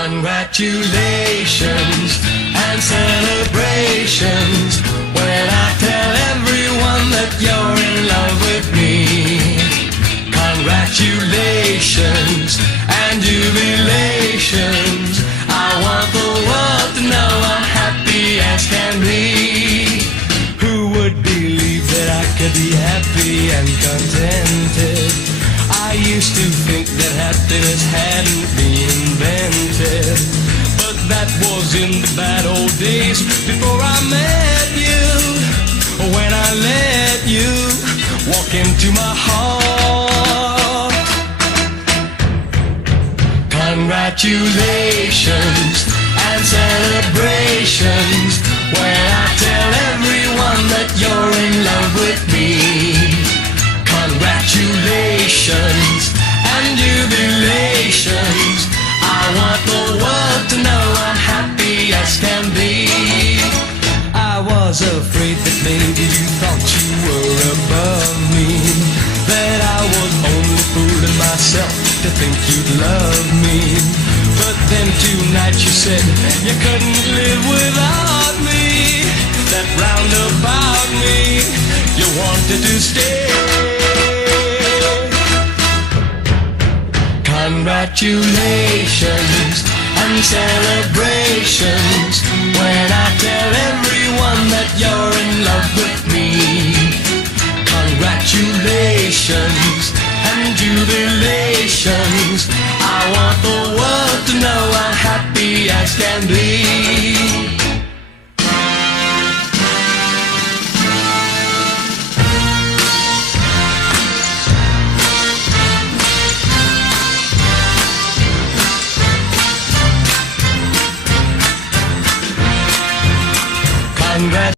Congratulations and celebrations when I tell everyone that you're in love with me. Congratulations and jubilations. I want the world to know I'm happy as can be. Who would believe that I could be happy and contented? I used to think that happiness hadn't been invented, but that was in the bad old days before I met you. When I let you walk into my heart. Congratulations and celebrations when I tell everyone that you're in love with me. Congratulations and jubilations. I want the world to know I'm happy as can be. I was afraid that maybe you thought you were above me, that I was only fooling myself to think you'd love me. But then tonight you said you couldn't live without me, that round about me you wanted to stay. Congratulations and celebrations when I tell everyone that you're in love with me. Congratulations and jubilations. I want the world to know I'm happy as can be. Congrats.